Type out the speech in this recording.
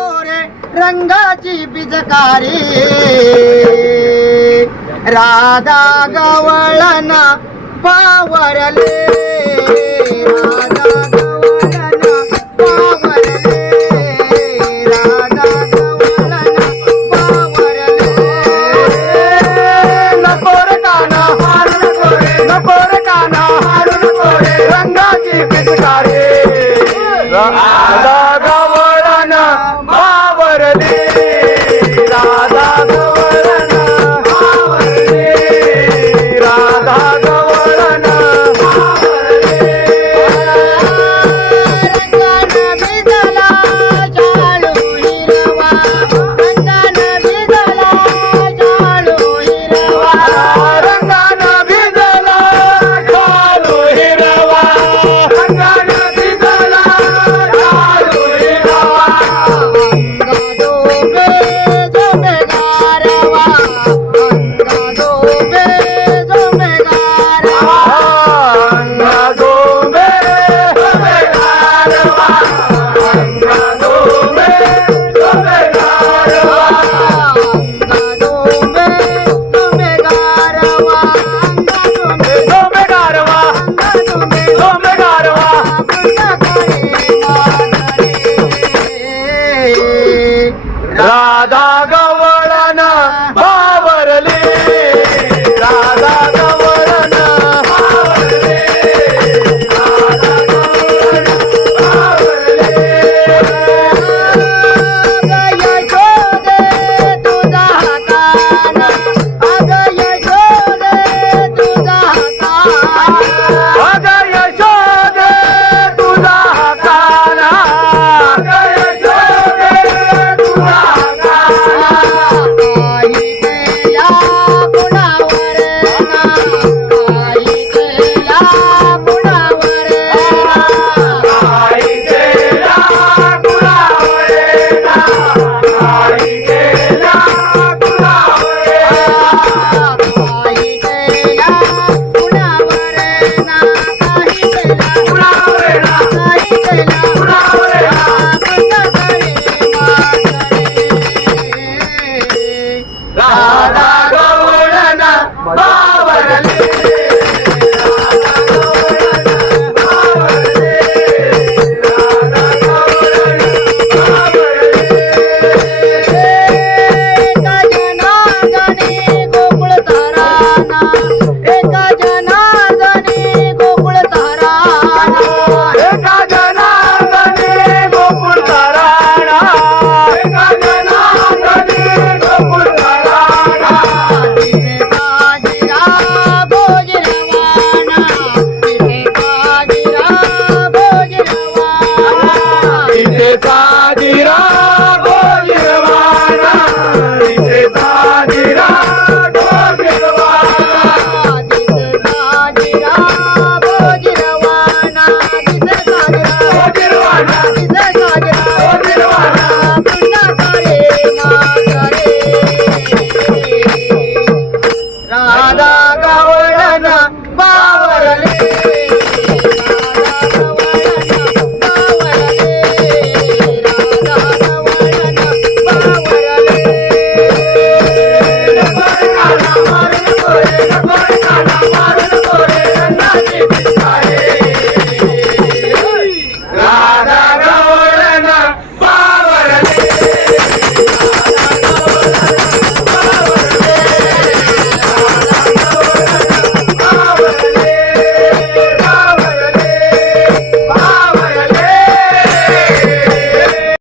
मोरे रंगाची बिजकारी. राधा गवळना पावरले.